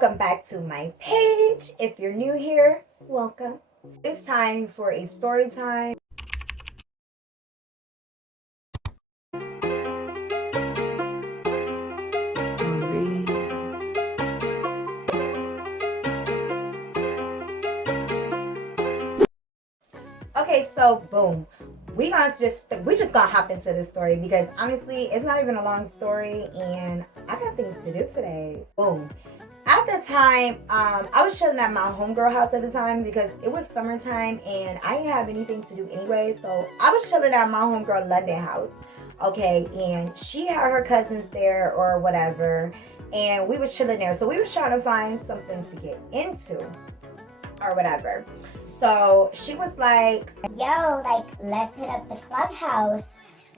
welcome back to my page. If you're new here, welcome. It's time for a story time. Okay, so boom. We just gonna hop into this story because honestly it's not even a long story and I got things to do today. Boom. At the time, I was chilling at my homegirl house at the time because it was summertime and I didn't have anything to do anyway. So I was chilling at my homegirl London house. Okay, and she had her cousins there or whatever, and we was chilling there. So we was trying to find something to get into or whatever. So she was like, yo, like, let's hit up the clubhouse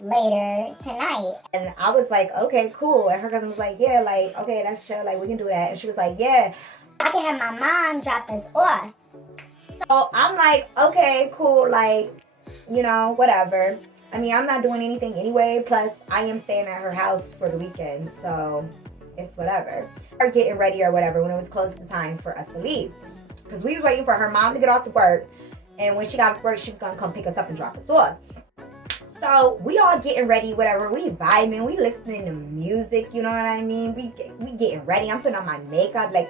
later tonight. And I was like, okay, cool. And her cousin was like, yeah, like, okay, that's chill. Like, we can do that. And she was like, yeah. I can have my mom drop us off. So I'm like, okay, cool. Like, you know, whatever. I mean, I'm not doing anything anyway. Plus, I am staying at her house for the weekend. So it's whatever. Or getting ready or whatever when it was close to time for us to leave. Because we was waiting for her mom to get off to work. And when she got off work, she was going to come pick us up and drop us off. So we all getting ready, whatever. We vibing, we listening to music, you know what I mean? We getting ready. I'm putting on my makeup, like,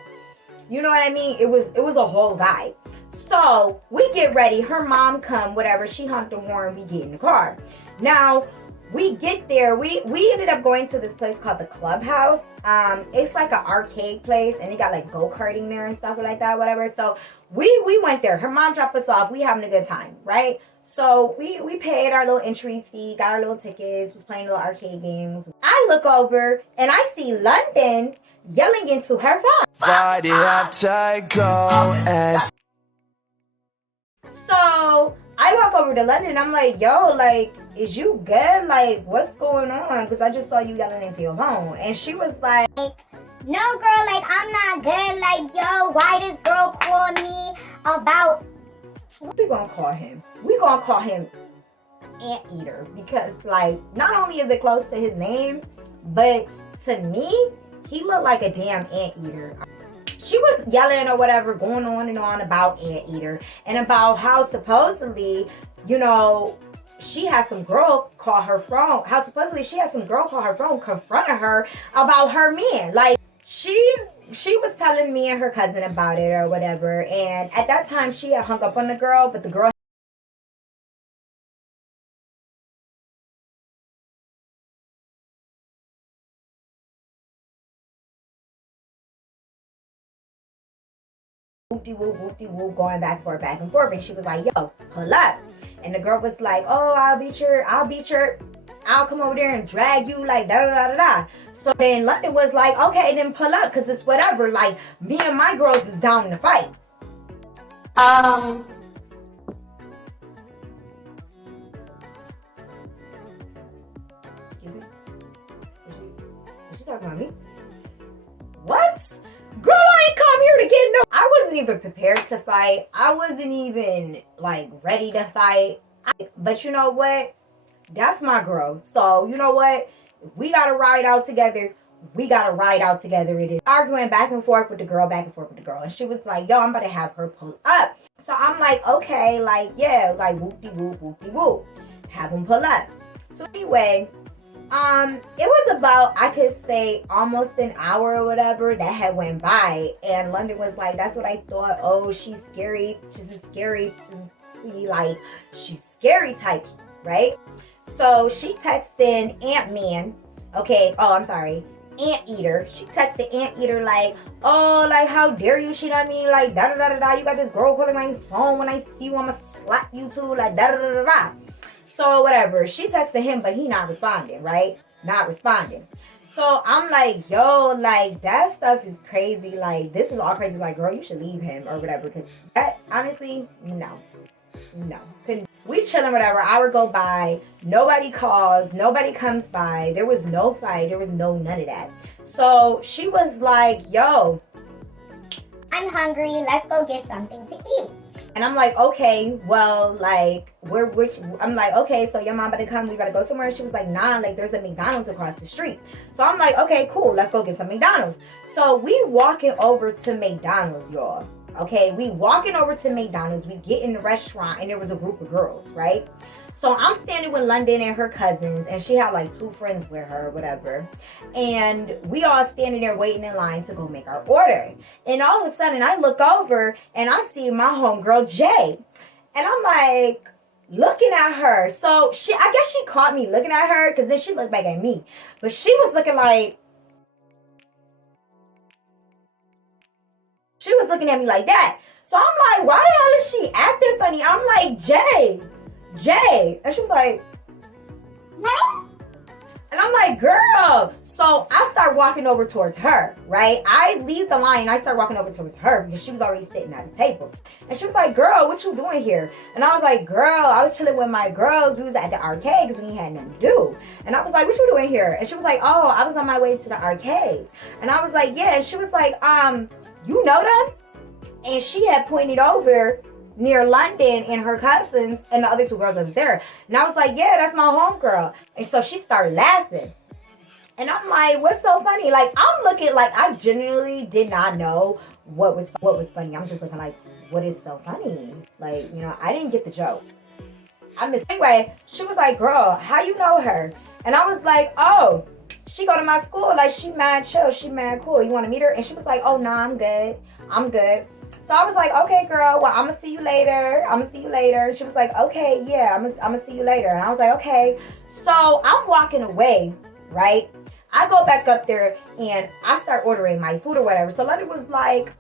you know what I mean? It was a whole vibe. So we get ready. Her mom come, whatever. She honked the horn. We get in the car. Now we get there. We ended up going to this place called the Clubhouse. It's like an arcade place, and they got like go-karting there and stuff like that, whatever. So we went there. Her mom dropped us off. We having a good time, right? So we paid our little entry fee, got our little tickets, was playing little arcade games. I look over and I see London yelling into her phone. Why did I have to go and... So I walk over to London. I'm like, yo, like, is you good? Like, what's going on? Because I just saw you yelling into your phone. And she was like, no, girl, like, I'm not good. Like, yo, why this girl call me about... What we gonna call him? We gonna call him Anteater because, like, not only is it close to his name, but to me, he looked like a damn anteater. She was yelling or whatever, going on and on about Anteater and about how supposedly, you know, she had some girl call her phone. How supposedly she had some girl call her phone, confronting her about her man. Like, she was telling me and her cousin about it or whatever, and at that time she had hung up on the girl, but the girl whoop-de-whoop, going back and forth, and she was like, yo, pull up. And the girl was like, oh, I'll come over there and drag you, like, da-da-da-da-da. So then London was like, okay, then pull up, because it's whatever. Like, me and my girls is down to fight. Excuse me? Was she talking about me? What? Girl, I ain't come here to get no... I wasn't even prepared to fight. I wasn't even, like, ready to fight. But you know what? That's my girl. So, you know what? If we gotta ride out together, we gotta ride out together. It is arguing back and forth with the girl, And she was like, yo, I'm about to have her pull up. So I'm like, okay, like, yeah, like, whoop-de-whoop. Have them pull up. So anyway, it was about, I could say, almost an hour or whatever that had went by. And London was like, that's what I thought. Oh, she's scary. She's scary type, right? So she texted Ant-Man, okay, Anteater. She texted Anteater like, oh, like, how dare you, she know what I mean, like, da-da-da-da-da, you got this girl calling my phone, when I see you, I'ma slap you too, like, da-da-da-da-da. So whatever, she texted him, but he not responding, right? Not responding. So I'm like, yo, like, that stuff is crazy, like, this is all crazy, like, girl, you should leave him or whatever, because that, honestly, no, couldn't. We chilling, whatever, hour go by, nobody calls, nobody comes by, there was no fight, there was none of that. So she was like, yo, I'm hungry, let's go get something to eat. And I'm like, okay, well, like, I'm like, okay, so your mom about to come, we gotta go somewhere. And she was like, nah, like, there's a McDonald's across the street. So I'm like, okay, cool, let's go get some McDonald's. So we walking over to McDonald's, y'all. Okay, we walking over to McDonald's, we get in the restaurant, and there was a group of girls, right? So I'm standing with London and her cousins, and she had like 2 friends with her or whatever. And we all standing there waiting in line to go make our order. And all of a sudden, I look over and I see my homegirl, Jay. And I'm like, looking at her. So I guess she caught me looking at her, because then she looked back at me. But she was looking like, she was looking at me like that. So I'm like, why the hell is she acting funny? I'm like, Jay. And she was like, what? And I'm like, girl. So I start walking over towards her, right? I leave the line and I start walking over towards her because she was already sitting at the table. And she was like, girl, what you doing here? And I was like, girl, I was chilling with my girls. We was at the arcade because we had nothing to do. And I was like, what you doing here? And she was like, oh, I was on my way to the arcade. And I was like, yeah. And she was like, you know them? And she had pointed over near London and her cousins and the other 2 girls that was there. And I was like, yeah, that's my homegirl. And so she started laughing. And I'm like, what's so funny? Like, I'm looking like I genuinely did not know what was funny. I'm just looking like, what is so funny? Like, you know, I didn't get the joke. I missed. Anyway, she was like, girl, how you know her? And I was like, oh, she go to my school. Like, she mad chill. She mad cool. You want to meet her? And she was like, oh, nah, I'm good. So I was like, okay, girl, well, I'm going to see you later. She was like, okay, yeah, I'm going to see you later. And I was like, okay. So I'm walking away, right? I go back up there and I start ordering my food or whatever. So London was like,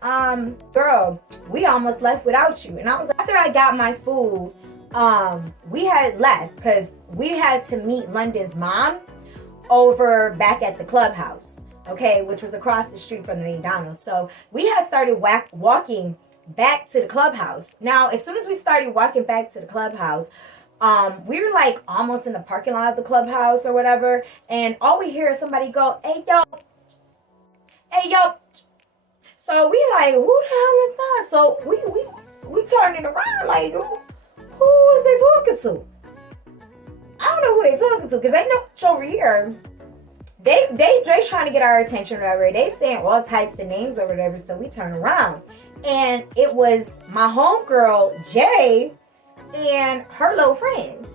girl, we almost left without you. And I was like, after I got my food, we had left because we had to meet London's mom over back at the clubhouse. Okay, which was across the street from the McDonald's. So we had started walking back to the clubhouse. Now, as soon as we started walking back to the clubhouse, we were like almost in the parking lot of the clubhouse or whatever. And all we hear is somebody go, hey, yo. So we like, who the hell is that? So we turning around like, who is they talking to? I don't know who they talking to because they know over here. They trying to get our attention or whatever. They saying all types of names or whatever. So we turn around. And it was my homegirl, Jay, and her little friends.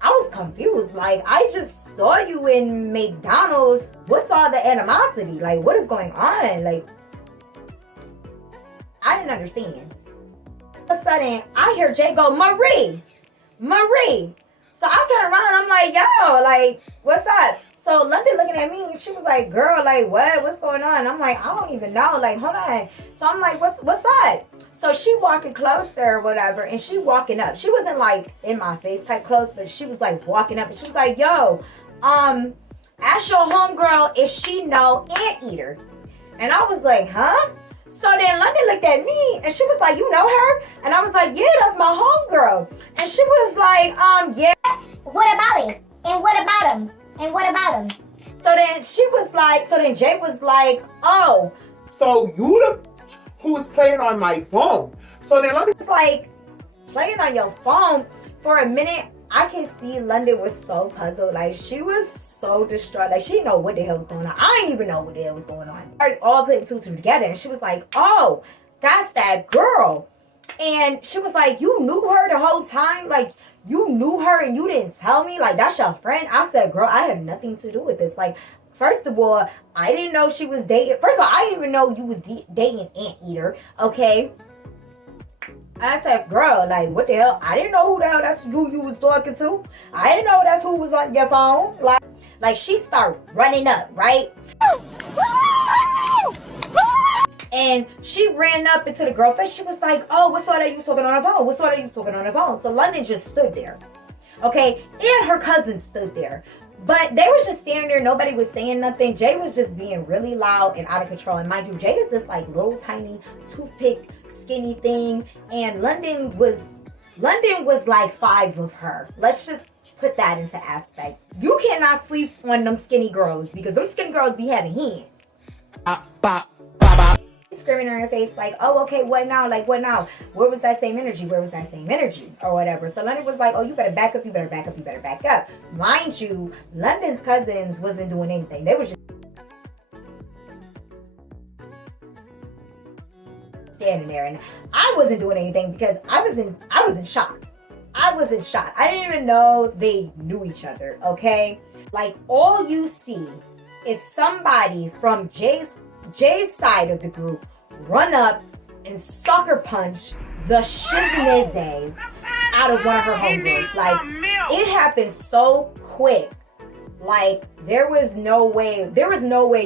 I was confused. Like, I just saw you in McDonald's. What's all the animosity? Like, what is going on? Like, I didn't understand. All of a sudden, I hear Jay go, Marie. So I turn around and I'm like, yo, like, what's up? So London looking at me and she was like, girl, like, what's going on? I'm like, I don't even know. Like, hold on. So I'm like, what's up? So she walking closer or whatever, and she walking up. She wasn't like in my face type close, but she was like walking up and she was like, yo, ask your homegirl if she know Anteater. And I was like, huh? So then London looked at me and she was like, you know her? And I was like, yeah, that's my homegirl. And she was like, yeah. What about it? And what about him? And what about him? So then Jay was like, oh. So you the who was playing on my phone. So then London was like, playing on your phone. For a minute, I can see London was so puzzled. Like, she was so distraught. Like, she didn't know what the hell was going on. I didn't even know what the hell was going on. I all putting 2 together. And she was like, oh, that's that girl. And she was like, you knew her the whole time? Like, you knew her and you didn't tell me? Like, that's your friend? I said, girl, I have nothing to do with this. Like, first of all, I didn't know she was dating. First of all, I didn't even know you was dating Anteater. Okay? I said, girl, like, what the hell? I didn't know who the hell that's who you was talking to. I didn't know that's who was on your phone. Like she started running up, right? And she ran up into the girl face. She was like, oh, what's all that you talking on the phone? What's all that you talking on the phone? So London just stood there. Okay? And her cousin stood there. But they was just standing there. Nobody was saying nothing. Jay was just being really loud and out of control. And mind you, Jay is this like little tiny toothpick skinny thing. And London was like 5 of her. Let's just put that into aspect. You cannot sleep on them skinny girls because them skinny girls be having hands. screaming in her face like, oh, okay, what now? Like, what now? Where was that same energy? Where was that same energy? Or whatever. So London was like, oh, you better back up, you better back up, you better back up. Mind you, London's cousins wasn't doing anything. They was just standing there, and I wasn't doing anything because I was in shock. I was in shock. I didn't even know they knew each other, okay? Like, all you see is somebody from Jay's side of the group run up and sucker punch the shiznizzy out of one of her homegirls. Like, it happened so quick. Like, there was no way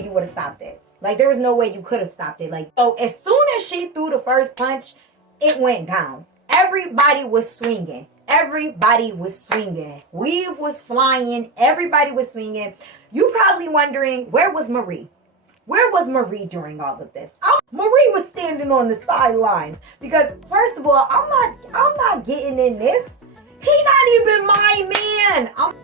you would have stopped it. Like, there was no way you could have stopped it. Like, so as soon as she threw the first punch, it went down. Everybody was swinging. Everybody was swinging. Weave was flying. Everybody was swinging. You probably wondering, where was Marie? Where was Marie during all of this? Marie was standing on the sidelines because, first of all, I'm not getting in this. He not even my man. I'm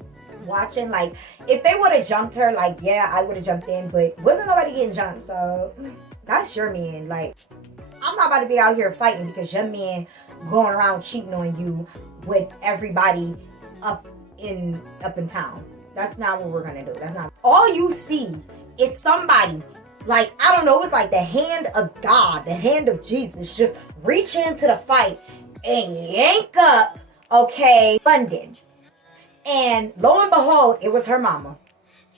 watching, like, if they would have jumped her, like, yeah, I would have jumped in, but wasn't nobody getting jumped, so that's your man. Like, I'm not about to be out here fighting because your man going around cheating on you with everybody up in town. That's not what we're gonna do. That's not. All you see is somebody, like, I don't know, it's like the hand of God, the hand of Jesus just reach into the fight and yank up, okay, London. And lo and behold, it was her mama.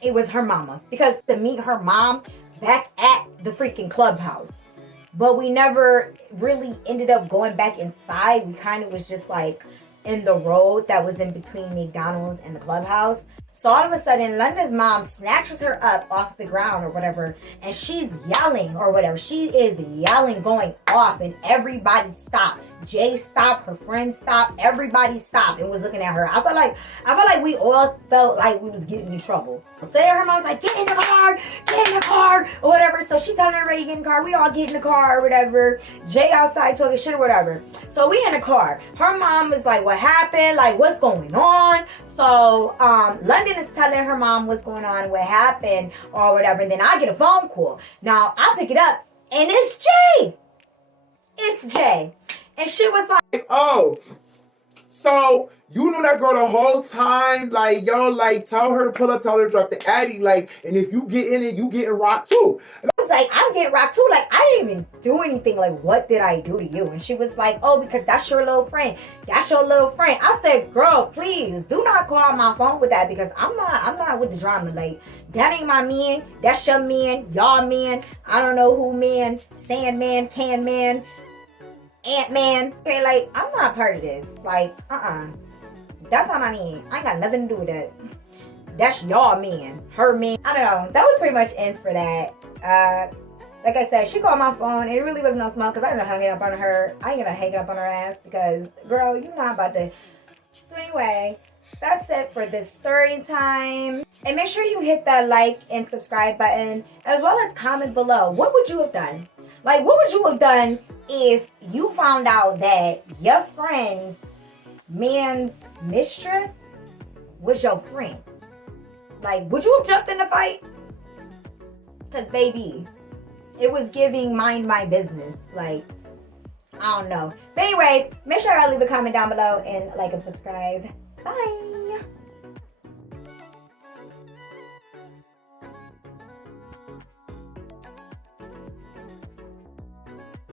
It was her mama. Because to meet her mom back at the freaking clubhouse. But we never really ended up going back inside. We kind of was just like in the road that was in between McDonald's and the clubhouse. So all of a sudden, London's mom snatches her up off the ground or whatever, and she's yelling or whatever. She is yelling, going off, and everybody stopped. Jay stopped, her friend stopped, everybody stopped and was looking at her. I felt like we all felt like we was getting in trouble. So her mom was like, get in the car, or whatever. So she telling everybody to get in the car. We all get in the car or whatever. Jay outside talking shit or whatever. So we in the car. Her mom is like, what happened? Like, what's going on? So London is telling her mom what's going on, what happened or whatever. And then I get a phone call. Now I pick it up and it's Jay. It's Jay. And she was like, oh, so you knew that girl the whole time? Like, yo, like, tell her to pull up, tell her to drop the Addy, like, and if you get in it, you getting rocked too. And I was like, I'm getting rocked too. Like, I didn't even do anything. Like, what did I do to you? And she was like, oh, because that's your little friend. That's your little friend. I said, girl, please do not call my phone with that because I'm not with the drama. Like, that ain't my man. That's your man. Y'all man. I don't know who man. Sandman, can man. Ant-Man. Okay, like, I'm not part of this. Like, that's not my man. I ain't got nothing to do with that. That's y'all man. Her man. I don't know. That was pretty much it for that. Like I said, she called my phone and it really was no smoke because I didn't hang it up on her. I ain't gonna hang it up on her ass because, girl, you're not about to. So anyway, that's it for this story time. And make sure you hit that like and subscribe button as well as comment below. What would you have done? Like, what would you have done if you found out that your friend's man's mistress was your friend? Like, would you have jumped in the fight? Because, baby, it was giving mind my business. Like, I don't know. But anyways, make sure y'all leave a comment down below and like and subscribe. Bye.